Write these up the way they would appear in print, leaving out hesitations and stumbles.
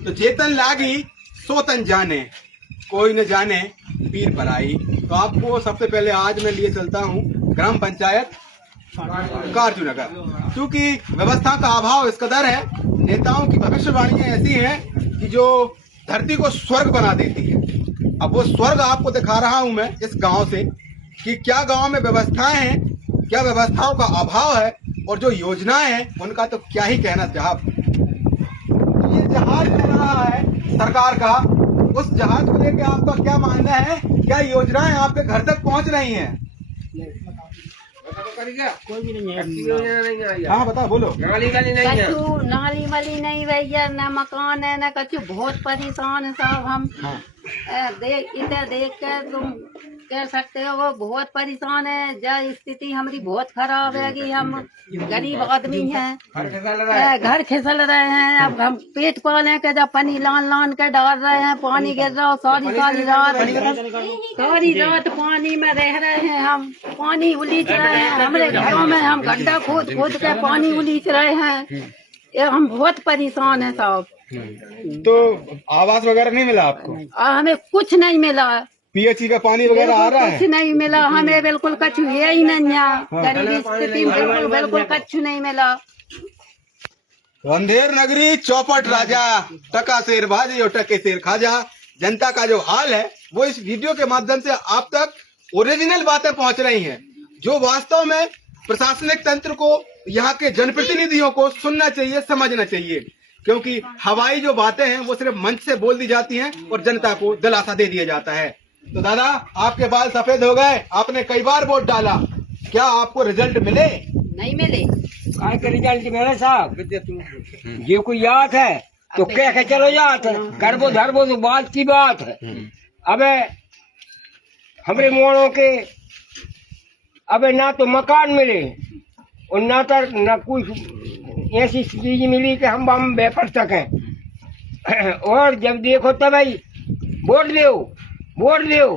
तो जेतन लागी सो तन जाने, कोई न जाने पीर पराई। तो आपको सबसे पहले आज मैं लिए चलता हूँ ग्राम पंचायत कारजू नगर, क्योंकि व्यवस्था का अभाव इस कदर है। नेताओं की भविष्यवाणियां ऐसी हैं कि जो धरती को स्वर्ग बना देती है। अब वो स्वर्ग आपको दिखा रहा हूं मैं इस गांव से कि क्या गांव में व्यवस्थाएं हैं, क्या व्यवस्थाओं का अभाव है, और जो योजनाएं हैं उनका तो क्या ही कहना साहब। ये जहाज चल रहा है सरकार का, उस जहाज को लेकर आपका क्या मानना है? क्या योजनाएं आपके घर तक पहुंच रही हैं? कोई भी नहीं है। हाँ बताओ, बोलो। नाली वाली नहीं भैया, न मकान है न कछु। बहुत परेशान है साहब हम। इधर देख कर तुम कह सकते हो वो बहुत परेशान है। जब स्थिति हमारी बहुत खराब है कि हम गरीब आदमी हैं, घर खिसल रहे हैं। अब हम पेट पाले के जब पानी लान के डाल रहे हैं, पानी गिर रहा सारी रात पानी में रह रहे हैं। हम पानी उलीच रहे हैं, हमारे घरों में हम गड्ढा खोद के पानी उलीच रहे हैं। ये हम बहुत परेशान है साहब। तो आवास वगैरह नहीं मिला आपको? हमें कुछ नहीं मिला। पीएचई का पानी वगैरह आ रहा है? कुछ नहीं मिला हमें, बिल्कुल कछु है ही नहीं। गरीबी स्थिति में बिल्कुल कछु नहीं मिला। अंधेर नगरी चौपट राजा, टका शेर भाजी और टके शेर खाजा। जनता का जो हाल है वो इस वीडियो के माध्यम से आप तक ओरिजिनल बातें पहुंच रही हैं, जो वास्तव में प्रशासनिक तंत्र को, यहाँ के जनप्रतिनिधियों को सुनना चाहिए, समझना चाहिए। क्योंकि हवाई जो बातें हैं वो सिर्फ मंच से बोल दी जाती हैं और जनता को दिलासा दे दिया जाता है। तो दादा, आपके बाल सफेद हो गए, आपने कई बार वोट डाला, क्या आपको रिजल्ट मिले? नहीं मिले। काय का रिजल्ट मेरे साहब ये कोई याद है तो कह के चलो याद है, करबो धरबो तो बात की बात है। अबे हमरे मोड़ों के अबे ना तो मकान मिले और ना कुछ ऐसी चीज मिली कि हम बेपर सकें। और जब देखो तब भाई वोट दो।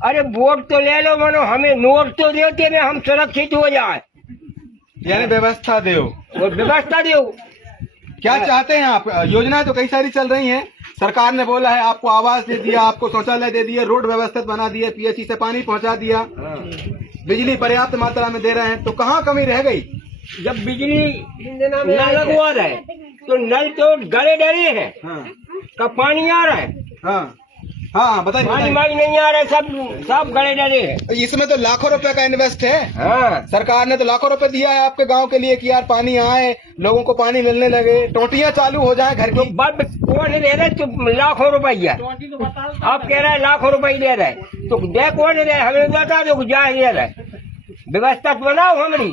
अरे वोट तो ले लो, मनो हमें नोट तो देते में हम सुरक्षित हो जाए, यानी व्यवस्था दो और व्यवस्था दो। क्या चाहते हैं आप? योजनाएं तो कई सारी चल रही हैं। सरकार ने बोला है आपको आवास दे दिया, आपको शौचालय दे दिए, रोड व्यवस्थित बना दिए, पीएचई से पानी पहुंचा दिया, बिजली पर्याप्त मात्रा में दे रहे हैं। तो कहाँ कमी रह गई? जब बिजली न लगवा रहे तो नल तो गले डरे हैं। का पानी आ रहा है? हाँ बताइए। पानी नहीं आ रहा है, सब गले डरे हैं। इसमें तो लाखों रुपए का इन्वेस्ट है। हाँ। सरकार ने तो लाखों रुपए दिया है आपके गांव के लिए कि यार पानी आए, लोगों को पानी मिलने लगे, टोटियां चालू हो जाए घर की। बल्ब कौन ले रहा है? तो लाखों रुपया आप कह रहे हैं, लाखों रुपए ले रहे हैं तो दे कौन ले रहा है? हमें बता दो जा ले रहा है। व्यवस्था तो बनाओ हमारी,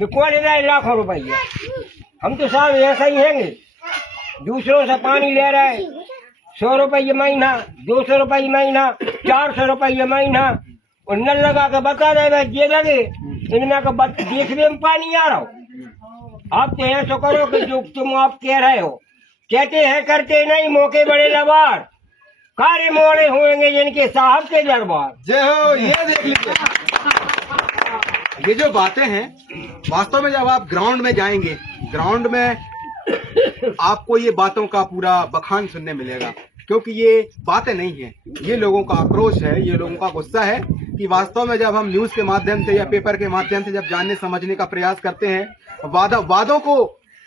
कौन ले रहा है लाखों रुपया? हम तो साहब ऐसा ही हैं, दूसरों से पानी ले रहा है 100 रुपये महीना, 200 रुपये महीना, 400 रुपये महीना, और नल लगा के बता रहे ये लगे इनमें का देखने में पानी आ रहा हो। आप तो ऐसा करो कि जो तुम आप कह रहे हो, कहते हैं करते नहीं, मौके बड़े लबार, कार्य मोड़े होंगे जिनके साहब के दरबार। जय हो। ये देख लीजिए, ये जो बातें हैं वास्तव में जब आप ग्राउंड में जाएंगे, ग्राउंड में आपको ये बातों का पूरा बखान सुनने मिलेगा। क्योंकि ये बातें नहीं है, ये लोगों का आक्रोश है, ये लोगों का गुस्सा है कि वास्तव में जब हम न्यूज के माध्यम से या पेपर के माध्यम से जब जानने समझने का प्रयास करते हैं, वादों को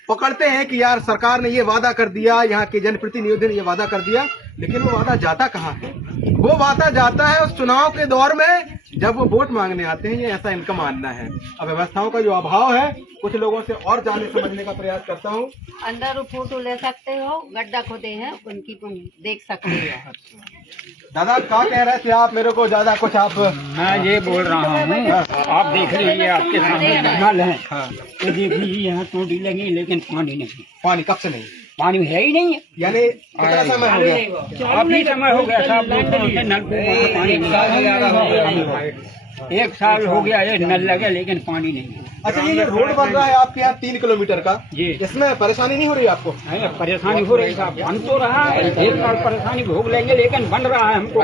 पकड़ते हैं कि यार सरकार ने ये वादा कर दिया, यहाँ के जनप्रतिनिधियों ने ये वादा कर दिया, लेकिन वो वादा जाता कहाँ है? वो वादा जाता है उस चुनाव के दौर में जब वो वोट मांगने आते हैं। ये ऐसा इनका मानना है। अब व्यवस्थाओं का जो अभाव है, कुछ लोगों से और जानने समझने का प्रयास करता हूँ। अंदर फोटो ले सकते हो, गड्ढा खोदे हैं उनकी तुम देख सकते हो। दादा क्या कह रहे थे आप? मेरे को ज्यादा कुछ आप। मैं ये बोल रहा हूँ, आप देख लीजिए आपके सामने नल है, तो देखिए यहाँ टूटी लगी लेकिन पानी नहीं। पानी कब से नहीं? पानी है ही नहीं है। यानी कितना समय हो गया? अभी समय हो गया साहब, नल पे पानी नहीं। 1 साल हो गया ये नल लगे लेकिन पानी नहीं है। अच्छा, ये रोड बन रहा है आपके यहाँ 3 किलोमीटर का, जी इसमें परेशानी नहीं हो रही आपको? है, परेशानी हो रही साहब, बन तो रहा है, 1 साल परेशानी भोग लेंगे लेकिन बन रहा है। हमको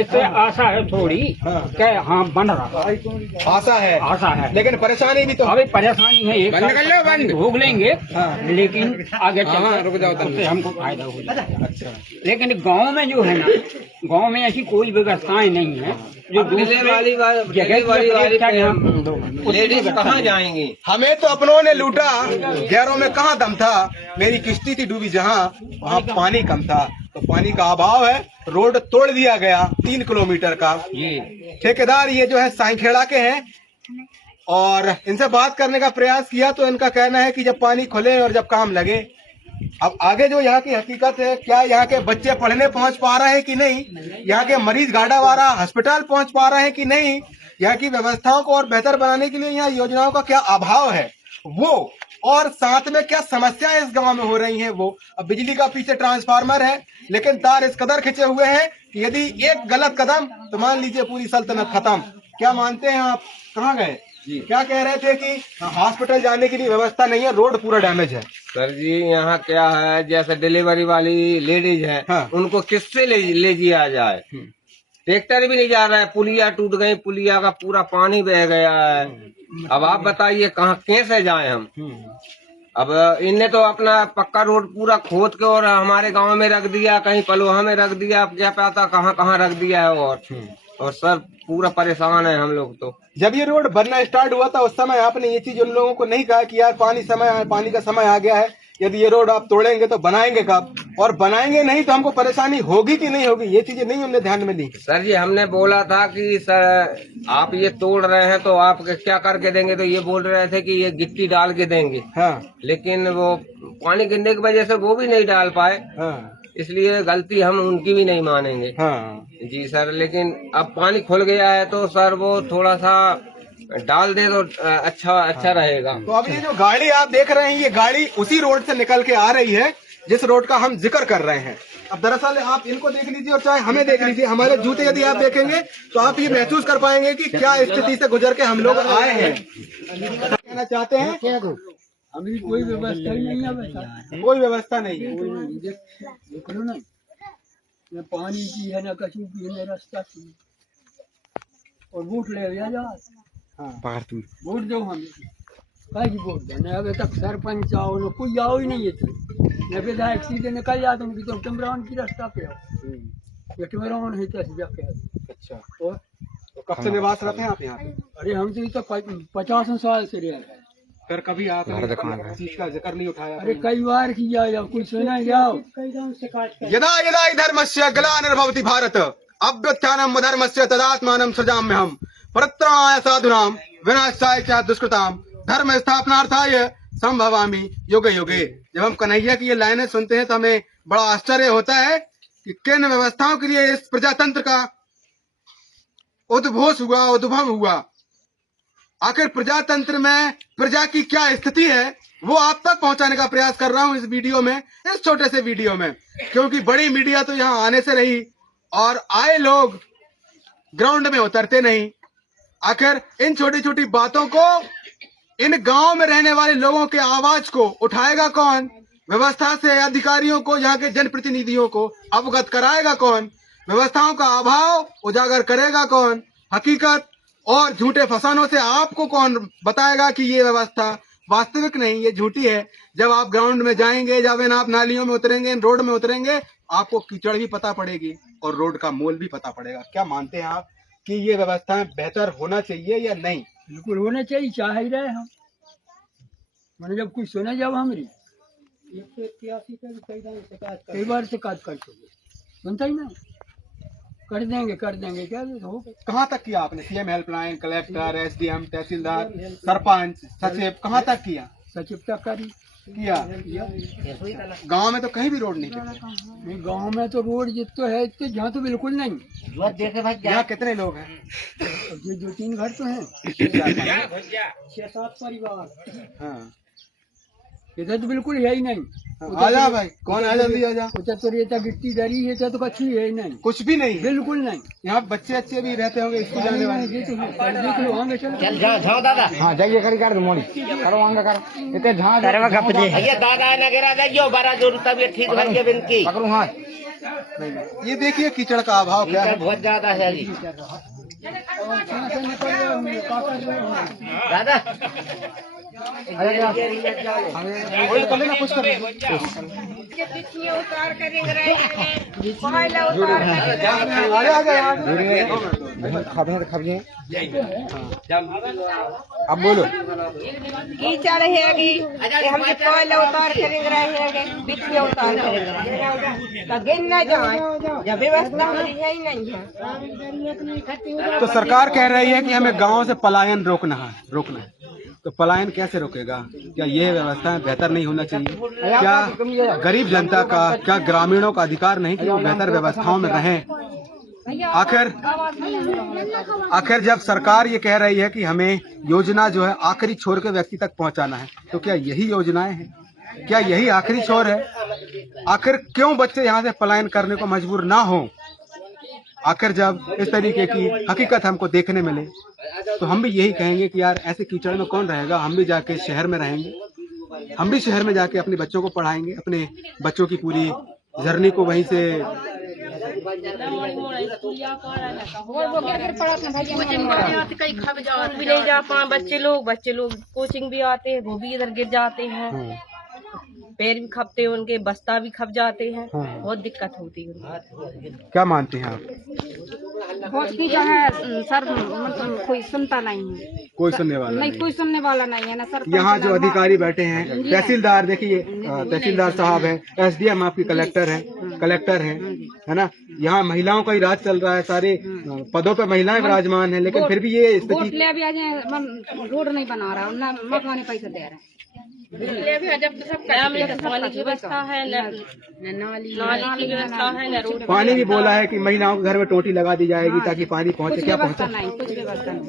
इससे आशा है थोड़ी कि हाँ बन रहा है, आशा है लेकिन परेशानी भी तो अभी परेशानी है। 1 साल भोग लेंगे लेकिन आगे चलकर हमको फायदा हो जाएगा। अच्छा, लेकिन गांव में जो है ना, गांव में ऐसी कोई व्यवस्थाएं नहीं है जो लेडीज कहाँ जाएंगी? हमें तो अपनों ने लूटा, गैरों में कहाँ दम था। मेरी किश्ती थी डूबी जहाँ, वहाँ पानी कम था, तो पानी का अभाव है। रोड तोड़ दिया गया 3 किलोमीटर का। ठेकेदार ये जो है साईखेड़ा के हैं, और इनसे बात करने का प्रयास किया तो इनका कहना है कि जब पानी खुले और जब काम लगे। अब आगे जो यहाँ की हकीकत है, क्या यहाँ के बच्चे पढ़ने पहुँच पा रहे हैं कि नहीं, यहाँ के मरीज गाड़ावाड़ा अस्पताल पहुँच पा रहे हैं कि नहीं, यहाँ की व्यवस्थाओं को और बेहतर बनाने के लिए यहाँ योजनाओं का क्या अभाव है वो, और साथ में क्या समस्याएं इस गांव में हो रही हैं वो। अब बिजली का पीछे ट्रांसफार्मर है लेकिन तार इस कदर खिंचे हुए हैं कि यदि एक गलत कदम तो मान लीजिए पूरी सल्तनत खत्म। क्या मानते हैं आप? कहाँ गए? क्या कह रहे थे कि हॉस्पिटल जाने के लिए व्यवस्था नहीं है, रोड पूरा डैमेज है। सर जी यहाँ क्या है, जैसे डिलीवरी वाली लेडीज है उनको किससे ले जिया जाए? ट्रैक्टर भी नहीं जा रहा है, पुलिया टूट गई, पुलिया का पूरा पानी बह गया है। अब आप बताइए कहाँ कैसे जाएं हम? अब इनने तो अपना पक्का रोड पूरा खोद के और हमारे गांव में रख दिया, कहीं पलोहा में रख दिया, अब क्या पता कहाँ कहाँ रख दिया है। और सर पूरा परेशान है हम लोग। तो जब ये रोड बनना स्टार्ट हुआ था उस समय आपने ये चीज उन लोगों को नहीं कहा कि यार पानी का समय आ गया है, यदि ये रोड आप तोड़ेंगे तो बनाएंगे कब, और बनाएंगे नहीं तो हमको परेशानी होगी कि नहीं होगी? ये चीजें नहीं हमने ध्यान में ली। सर जी हमने बोला था कि सर आप ये तोड़ रहे हैं तो आप क्या करके देंगे, तो ये बोल रहे थे कि ये गिट्टी डाल के देंगे। लेकिन वो पानी गिरने की वजह से वो भी नहीं डाल पाए, इसलिए गलती हम उनकी भी नहीं मानेंगे। जी सर, लेकिन अब पानी खुल गया है तो सर वो थोड़ा सा डाल दे तो अच्छा रहेगा। तो अब ये जो गाड़ी आप देख रहे हैं, ये गाड़ी उसी रोड से निकल के आ रही है जिस रोड का हम जिक्र कर रहे हैं। अब दरअसल आप इनको देख लीजिए और चाहे हमें देख लीजिए, हमारे जूते यदि आप देखेंगे तो आप ये महसूस कर पाएंगे कि क्या स्थिति से गुजर के हम लोग आए हैं। कहना चाहते हैं अभी कोई व्यवस्था ही नहीं है, कोई व्यवस्था नहीं है। देख लो ना, न पानी की है, न कचू की है, न रास्ता की, और वोट ले जा। वोट दो हमें, की वोट देना। अभी तक सरपंच आओ न कोई आओ ही नहीं है, न विधायक सीधे निकल जाते उनकी तो टिमरान की रास्ता पे आओ, ये टिमरान है जाके। अच्छा, और तो कब से निवासरत हैं आप यहाँ पे? अरे हम तो 50 साल से रह रहे हैं। फिर कभी आप चीज का जिक्र नहीं उठाया? अरे कई बार किया जाओ, कुछ सुना जाओ। यदा यदा धर्मस्य ग्लानिर्भवति भारत अभ्युत्थानम् अधर्मस्य तदात्मानं सृजाम्यहम् परित्राणाय साधूनां विनाशाय च दुष्कृतां धर्म स्थापनार्थाय संभवामि युगे युगे। जब हम कन्हैया की ये लाइनें सुनते हैं तो हमें बड़ा आश्चर्य होता है कि किन व्यवस्थाओं के लिए इस प्रजातंत्र का उद्भव हुआ। आखिर प्रजातंत्र में प्रजा की क्या स्थिति है वो आप तक पहुंचाने का प्रयास कर रहा हूं इस वीडियो में, इस छोटे से वीडियो में, क्योंकि बड़ी मीडिया तो यहां आने से रही और आए लोग ग्राउंड में उतरते नहीं। आखिर इन छोटी छोटी बातों को, इन गांव में रहने वाले लोगों के आवाज को उठाएगा कौन? व्यवस्था से अधिकारियों को, यहाँ के जनप्रतिनिधियों को अवगत कराएगा कौन? व्यवस्थाओं का अभाव उजागर करेगा कौन? हकीकत और झूठे फसानों से आपको कौन बताएगा कि ये व्यवस्था वास्तविक नहीं, ये झूठी है? जब आप ग्राउंड में जाएंगे, जब आप नालियों में उतरेंगे, रोड में उतरेंगे, आपको कीचड़ भी पता पड़ेगी और रोड का मोल भी पता पड़ेगा। क्या मानते हैं आप कि ये व्यवस्थाएं बेहतर होना चाहिए या नहीं? बिल्कुल होना चाहिए, चाह ही रहे हम। मैंने जब कुछ सुना जब हमारी 183 कई बार शिकायत कर चुके, सुनता ही ना। कर देंगे क्या हो? कहाँ तक किया आपने? सीएम हेल्पलाइन, कलेक्टर, एसडीएम, तहसीलदार, सरपंच, सचिव, कहाँ तक किया? सचिव तक किया। गांव में तो कहीं भी रोड नहीं। गांव में तो रोड जितो है इतने, जहाँ तो बिल्कुल नहीं। यहाँ कितने लोग हैं? ये 2-3 घर तो हैं, 6-7 परिवार। हाँ, इधर तो बिल्कुल है ही नहीं। आजा भाई, कौन है, जल्दी आजा। उधर तो रेता गिट्टी डरी है, तो अच्छी है ही नहीं, कुछ भी नहीं है। बिल्कुल नहीं। यहाँ बच्चे अच्छे भी रहते होंगे स्कूल जाने वाले। ये तो है, देख लो आगे चलो। जाओ दादा हाँ जाइए, करी कर दो मोड़ी, करो आगे करो, इतने झाड़ भैया दादा न गिरा जाइयो 12 जो तबियत ठीक भैया बिनकी पकड़ो हाथ। ये देखिए कीचड़ का अभाव क्या है। बहुत ज्यादा है जी दादा। कर लेना, कुछ कर अब बोलो। कीचड़ हैगी, हम कोयला उतार करेंगे रहेंगे, बिजली उतार करेंगे, तो गिन न जाए, जब व्यवस्था है ही नहीं है। तो सरकार कह रही है कि हमें गांव से पलायन रोकना है। तो पलायन कैसे रोकेगा? क्या ये व्यवस्थाएं बेहतर नहीं होना चाहिए? क्या गरीब जनता का, क्या ग्रामीणों का अधिकार नहीं कि वो बेहतर व्यवस्थाओं में रहें? आखिर जब सरकार ये कह रही है कि हमें योजना जो है आखिरी छोर के व्यक्ति तक पहुंचाना है, तो क्या यही योजनाएं हैं? क्या यही आखिरी छोर है? आखिर क्यों बच्चे यहाँ से पलायन करने को मजबूर ना हो? आखिर जब इस तरीके की हकीकत हमको देखने मिले तो हम भी यही कहेंगे कि यार ऐसे कीचड़ में कौन रहेगा, हम भी जाके शहर में रहेंगे, हम भी शहर में जाके अपने बच्चों को पढ़ाएंगे, अपने बच्चों की पूरी जर्नी को वहीं से भी नहीं जा पाए बच्चे लोग कोचिंग भी आते हैं, वो भी इधर गिर जाते हैं, पैर भी खपते हैं उनके, बस्ता भी खप जाते हैं, बहुत दिक्कत होती है। क्या मानते हैं आप? बहुत की जो है सर, मतलब कोई सुनता नहीं है, कोई सुनने वाला नहीं, कोई सुनने वाला नहीं है ना सर। यहाँ जो अधिकारी बैठे हैं, तहसीलदार, देखिए तहसीलदार साहब है, SDM आपकी कलेक्टर है ना। यहाँ महिलाओं का ही राज चल रहा है, सारे पदों पे महिलाएं विराजमान है, लेकिन फिर भी ये स्थिति, रोड नहीं बना रहा, न मकान पैसे दे रहे हैं, पानी की व्यवस्था है, नाली की व्यवस्था है, न रोड। पानी भी बोला है कि महिलाओं के घर में टोटी लगा दी जाएगी ताकि पानी पहुँचे। क्या पहुँचा? नहीं, कुछ व्यवस्था नहीं,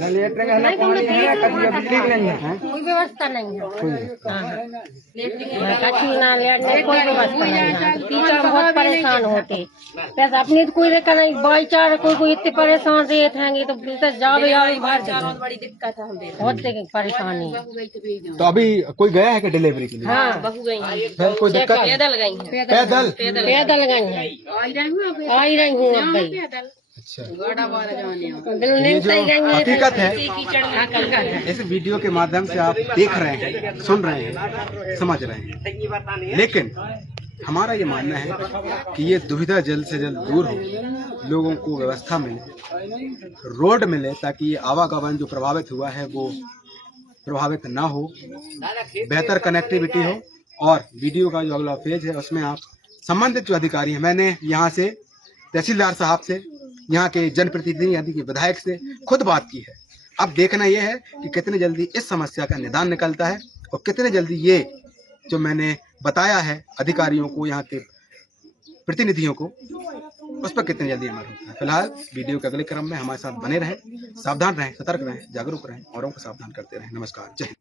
कोई व्यवस्था नहीं है, कोई व्यवस्था नहीं है। टीचर बहुत परेशान होते, पैसा अपनी तो कोई रेखा नहीं, भाईचारा कोई इतने परेशान रहते हैं तो जावे बड़ी दिक्कत है, बहुत परेशानी। तो अभी कोई गया है कि डिलीवरी के लिए? हाँ, बहू गई हैं, कोई दिक्कत? पैदल गई हैं, पैदल गई हैं, आई रही हूँ अब गई। अच्छा, ये जो हकीकत है, इस वीडियो के माध्यम से आप देख रहे हैं, सुन रहे हैं, समझ रहे हैं, लेकिन हमारा ये मानना है कि ये दुविधा जल्द से जल्द दूर हो, लोगों को व्यवस्था मिले, रोड मिले, ताकि ये आवागमन जो प्रभावित हुआ है वो प्रभावित ना हो, बेहतर कनेक्टिविटी हो। और वीडियो का जो अगला फेज है उसमें आप संबंधित जो अधिकारी हैं, मैंने यहाँ से तहसीलदार साहब से, यहाँ के जनप्रतिनिधि यानी कि विधायक से खुद बात की है। अब देखना यह है कि कितनी जल्दी इस समस्या का निदान निकलता है और कितने जल्दी ये जो मैंने बताया है अधिकारियों को, यहाँ के प्रतिनिधियों को, उस पर कितनी जल्दी अमल होता है। फिलहाल वीडियो के अगले क्रम में हमारे साथ बने रहें, सावधान रहें, सतर्क रहें, जागरूक रहें, औरों को सावधान करते रहें। नमस्कार, जय हिंद।